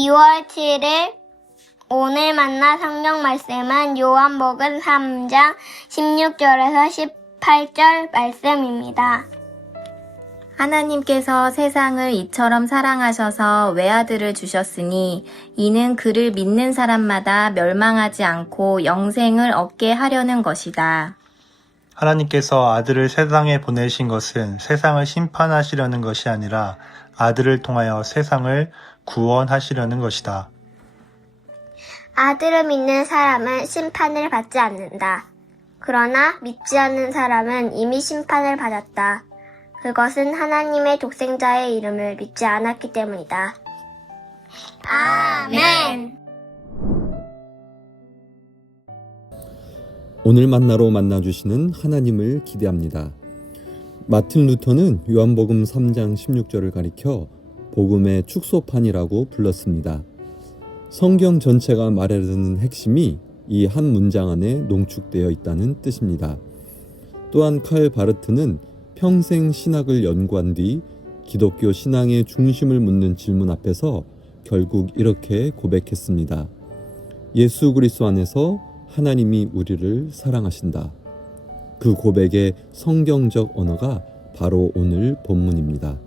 2월 7일 오늘 만나 성경 말씀은 요한복음 3장 16절에서 18절 말씀입니다. 하나님께서 세상을 이처럼 사랑하셔서 외아들을 주셨으니 이는 그를 믿는 사람마다 멸망하지 않고 영생을 얻게 하려는 것이다. 하나님께서 아들을 세상에 보내신 것은 세상을 심판하시려는 것이 아니라 아들을 통하여 세상을 구원하시려는 것이다. 아들을 믿는 사람은 심판을 받지 않는다. 그러나 믿지 않는 사람은 이미 심판을 받았다. 그것은 하나님의 독생자의 이름을 믿지 않았기 때문이다. 아멘. 오늘 만나로 만나주시는 하나님을 기대합니다. 마틴 루터는 요한복음 3장 16절을 가리켜 복음의 축소판이라고 불렀습니다. 성경 전체가 말하려는 핵심이 이 한 문장 안에 농축되어 있다는 뜻입니다. 또한 칼 바르트는 평생 신학을 연구한 뒤 기독교 신앙의 중심을 묻는 질문 앞에서 결국 이렇게 고백했습니다. 예수 그리스도 안에서 하나님이 우리를 사랑하신다. 그 고백의 성경적 언어가 바로 오늘 본문입니다.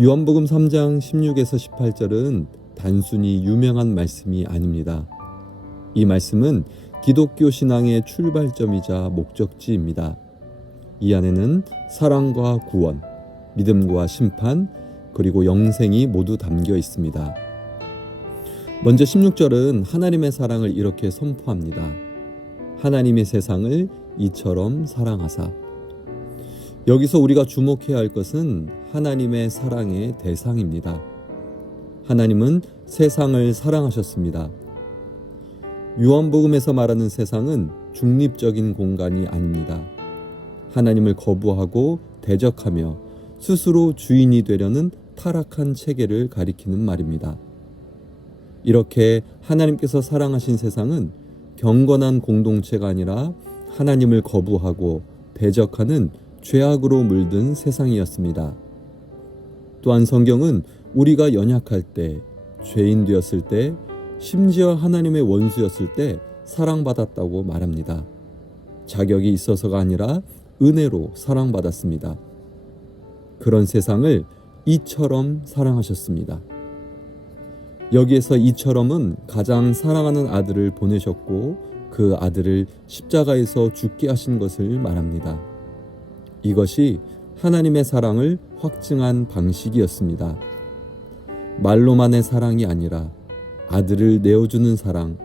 요한복음 3장 16에서 18절은 단순히 유명한 말씀이 아닙니다. 이 말씀은 기독교 신앙의 출발점이자 목적지입니다. 이 안에는 사랑과 구원, 믿음과 심판, 그리고 영생이 모두 담겨 있습니다. 먼저 16절은 하나님의 사랑을 이렇게 선포합니다. 하나님이 세상을 이처럼 사랑하사. 여기서 우리가 주목해야 할 것은 하나님의 사랑의 대상입니다. 하나님은 세상을 사랑하셨습니다. 요한복음에서 말하는 세상은 중립적인 공간이 아닙니다. 하나님을 거부하고 대적하며 스스로 주인이 되려는 타락한 체계를 가리키는 말입니다. 이렇게 하나님께서 사랑하신 세상은 경건한 공동체가 아니라 하나님을 거부하고 대적하는 죄악으로 물든 세상이었습니다. 또한 성경은 우리가 연약할 때, 죄인 되었을 때, 심지어 하나님의 원수였을 때 사랑받았다고 말합니다. 자격이 있어서가 아니라 은혜로 사랑받았습니다. 그런 세상을 이처럼 사랑하셨습니다. 여기에서 이처럼은 가장 사랑하는 아들을 보내셨고 그 아들을 십자가에서 죽게 하신 것을 말합니다. 이것이 하나님의 사랑을 확증한 방식이었습니다. 말로만의 사랑이 아니라 아들을 내어주는 사랑,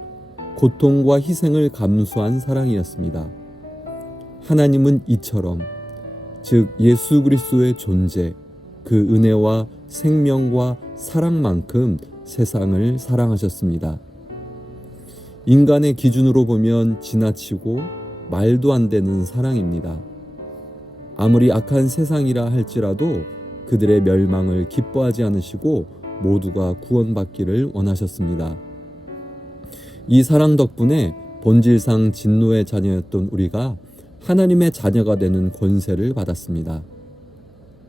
고통과 희생을 감수한 사랑이었습니다. 하나님은 이처럼, 즉 예수 그리스도의 존재, 그 은혜와 생명과 사랑만큼 세상을 사랑하셨습니다. 인간의 기준으로 보면 지나치고 말도 안 되는 사랑입니다. 아무리 악한 세상이라 할지라도 그들의 멸망을 기뻐하지 않으시고 모두가 구원받기를 원하셨습니다. 이 사랑 덕분에 본질상 진노의 자녀였던 우리가 하나님의 자녀가 되는 권세를 받았습니다.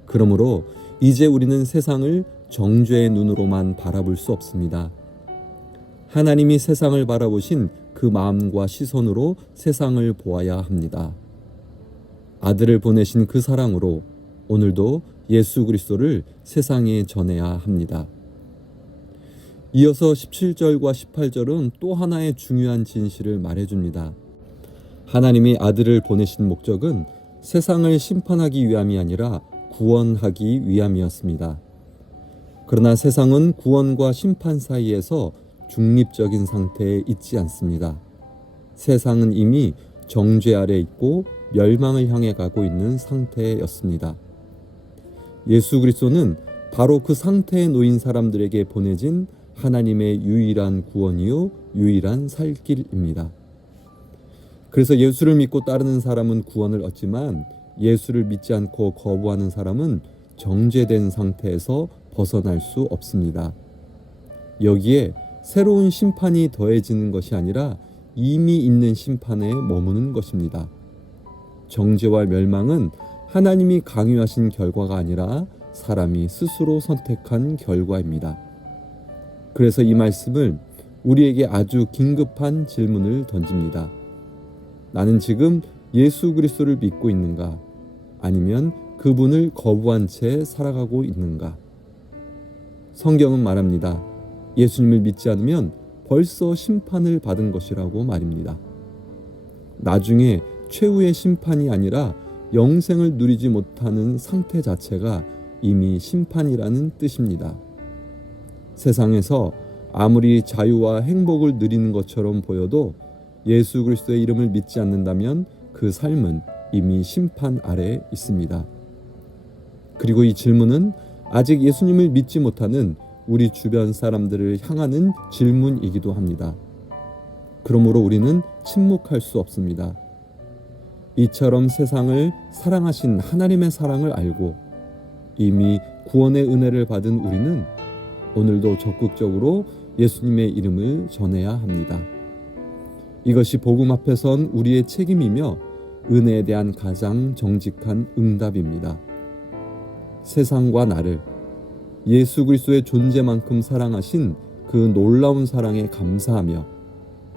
그러므로 이제 우리는 세상을 정죄의 눈으로만 바라볼 수 없습니다. 하나님이 세상을 바라보신 그 마음과 시선으로 세상을 보아야 합니다. 아들을 보내신 그 사랑으로 오늘도 예수 그리스도를 세상에 전해야 합니다. 이어서 17절과 18절은 또 하나의 중요한 진실을 말해줍니다. 하나님이 아들을 보내신 목적은 세상을 심판하기 위함이 아니라 구원하기 위함이었습니다. 그러나 세상은 구원과 심판 사이에서 중립적인 상태에 있지 않습니다. 세상은 이미 정죄 아래 있고 멸망을 향해 가고 있는 상태였습니다. 예수 그리스도는 바로 그 상태에 놓인 사람들에게 보내진 하나님의 유일한 구원이요 유일한 살 길입니다. 그래서 예수를 믿고 따르는 사람은 구원을 얻지만 예수를 믿지 않고 거부하는 사람은 정죄된 상태에서 벗어날 수 없습니다. 여기에 새로운 심판이 더해지는 것이 아니라 이미 있는 심판에 머무는 것입니다. 정죄와 멸망은 하나님이 강요하신 결과가 아니라 사람이 스스로 선택한 결과입니다. 그래서 이 말씀을 우리에게 아주 긴급한 질문을 던집니다. 나는 지금 예수 그리스도를 믿고 있는가? 아니면 그분을 거부한 채 살아가고 있는가? 성경은 말합니다. 예수님을 믿지 않으면 벌써 심판을 받은 것이라고 말입니다. 나중에 최후의 심판이 아니라 영생을 누리지 못하는 상태 자체가 이미 심판이라는 뜻입니다. 세상에서 아무리 자유와 행복을 누리는 것처럼 보여도 예수 그리스도의 이름을 믿지 않는다면 그 삶은 이미 심판 아래에 있습니다. 그리고 이 질문은 아직 예수님을 믿지 못하는 우리 주변 사람들을 향하는 질문이기도 합니다. 그러므로 우리는 침묵할 수 없습니다. 이처럼 세상을 사랑하신 하나님의 사랑을 알고 이미 구원의 은혜를 받은 우리는 오늘도 적극적으로 예수님의 이름을 전해야 합니다. 이것이 복음 앞에 선 우리의 책임이며 은혜에 대한 가장 정직한 응답입니다. 세상과 나를 예수 그리스도의 존재만큼 사랑하신 그 놀라운 사랑에 감사하며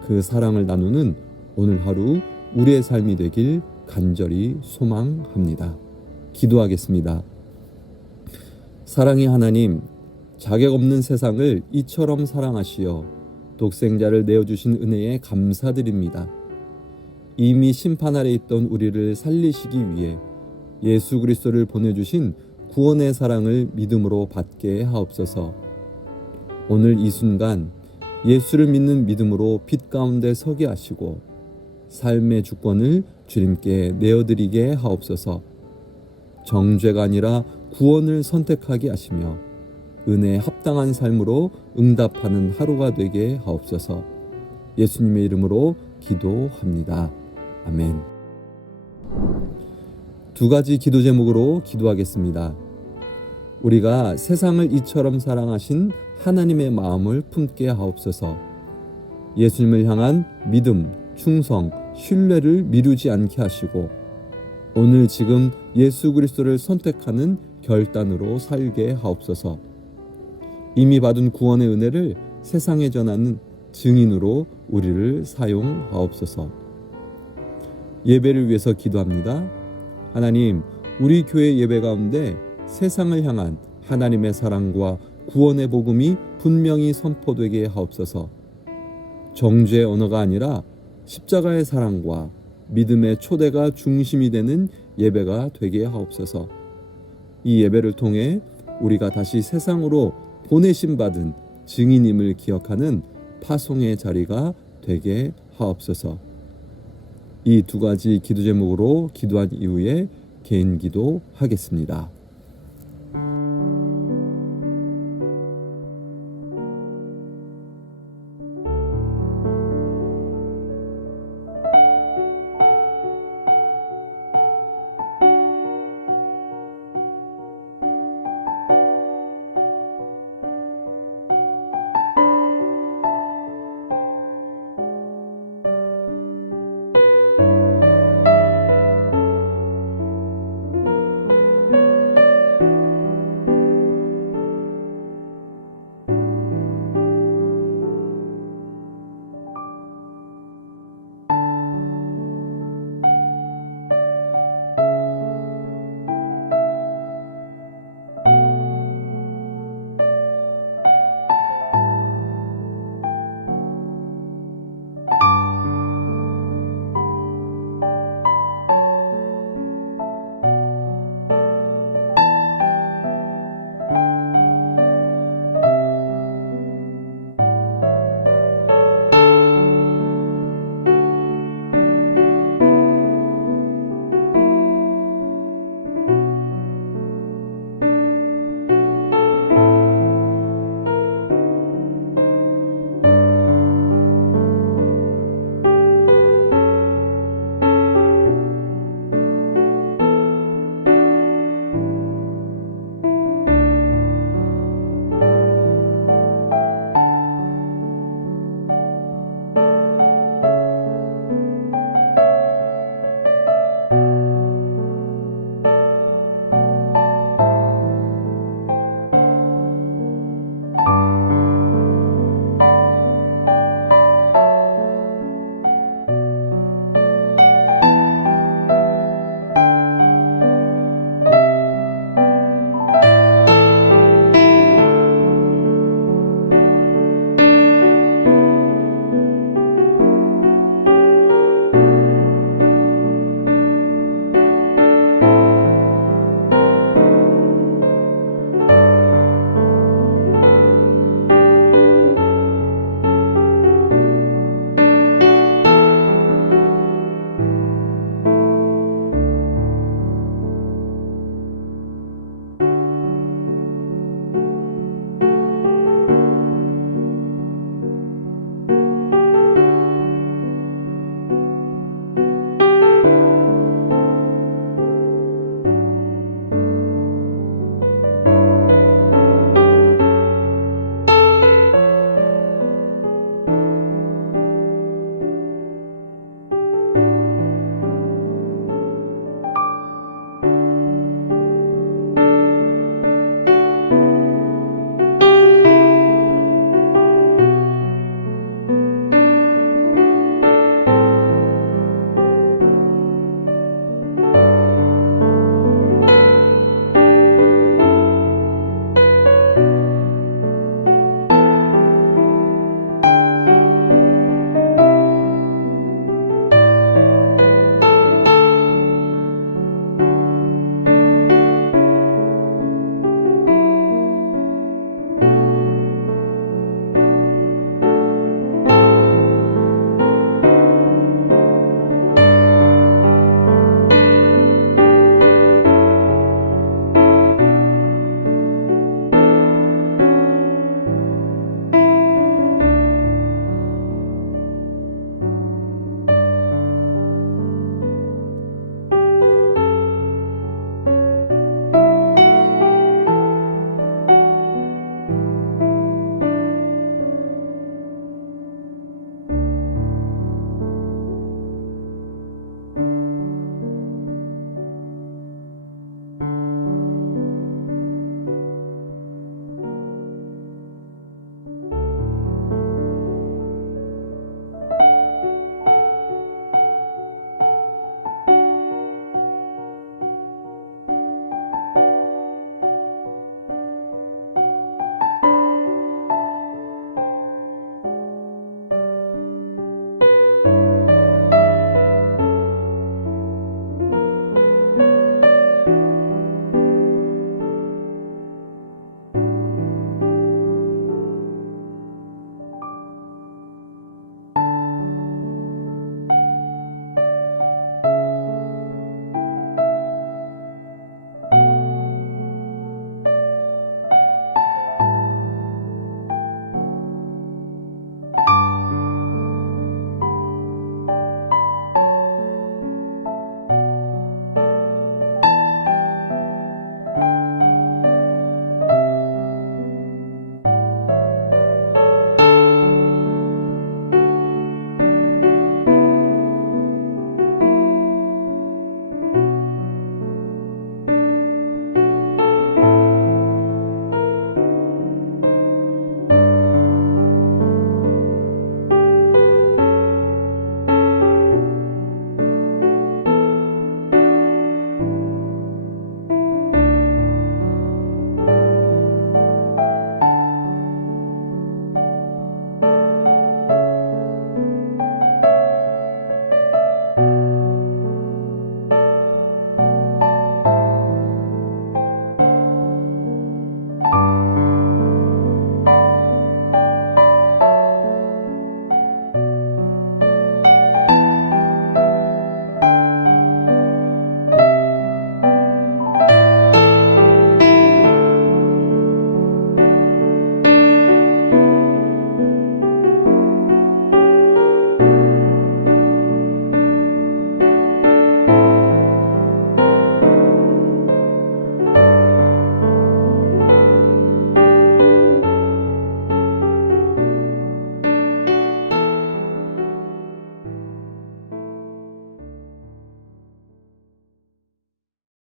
그 사랑을 나누는 오늘 하루 우리의 삶이 되길 간절히 소망합니다. 기도하겠습니다. 사랑의 하나님, 자격 없는 세상을 이처럼 사랑하시어 독생자를 내어주신 은혜에 감사드립니다. 이미 심판 아래 있던 우리를 살리시기 위해 예수 그리스도를 보내주신 구원의 사랑을 믿음으로 받게 하옵소서. 오늘 이 순간 예수를 믿는 믿음으로 빛 가운데 서게 하시고 삶의 주권을 주님께 내어드리게 하옵소서. 정죄가 아니라 구원을 선택하게 하시며 은혜에 합당한 삶으로 응답하는 하루가 되게 하옵소서. 예수님의 이름으로 기도합니다. 아멘. 두 가지 기도 제목으로 기도하겠습니다. 우리가 세상을 이처럼 사랑하신 하나님의 마음을 품게 하옵소서. 예수님을 향한 믿음, 충성, 신뢰를 미루지 않게 하시고 오늘 지금 예수 그리스도를 선택하는 결단으로 살게 하옵소서. 이미 받은 구원의 은혜를 세상에 전하는 증인으로 우리를 사용하옵소서. 예배를 위해서 기도합니다. 하나님, 우리 교회 예배 가운데 세상을 향한 하나님의 사랑과 구원의 복음이 분명히 선포되게 하옵소서. 정죄의 언어가 아니라 십자가의 사랑과 믿음의 초대가 중심이 되는 예배가 되게 하옵소서. 이 예배를 통해 우리가 다시 세상으로 보내심 받은 증인임을 기억하는 파송의 자리가 되게 하옵소서. 이 두 가지 기도 제목으로 기도한 이후에 개인 기도 하겠습니다.